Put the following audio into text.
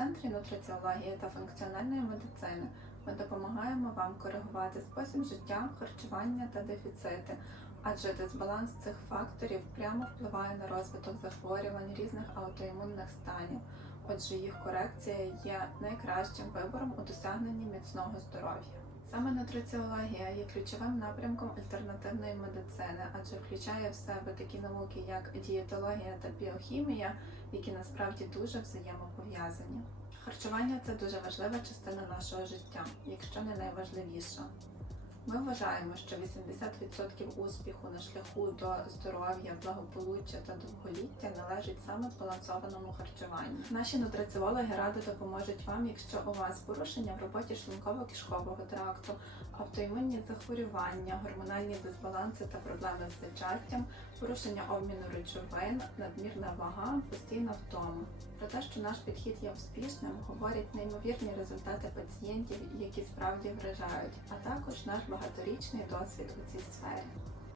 центрі нутриціології та функціональної медицини ми допомагаємо вам коригувати спосіб життя, харчування та дефіцити, адже дисбаланс цих факторів прямо впливає на розвиток захворювань різних аутоімунних станів. Отже, їх корекція є найкращим вибором у досягненні міцного здоров'я. Саме нутриціологія є ключовим напрямком альтернативної медицини, адже включає в себе такі науки, як дієтологія та біохімія, які насправді дуже взаємопов'язані. Харчування це дуже важлива частина нашого життя, якщо не найважливіша. Ми вважаємо, що 80% успіху на шляху до здоров'я, благополуччя та довголіття належить саме збалансованому харчуванню. Наші нутриціологи радо допоможуть вам, якщо у вас порушення в роботі шлунково-кишкового тракту, автоімунні захворювання, гормональні дисбаланси та проблеми з зачаттям, порушення обміну речовин, надмірна вага, постійна втома. Про те, що наш підхід є успішним, говорять неймовірні результати пацієнтів, які справді вражають, а також наш багаторічний досвід у цій сфері.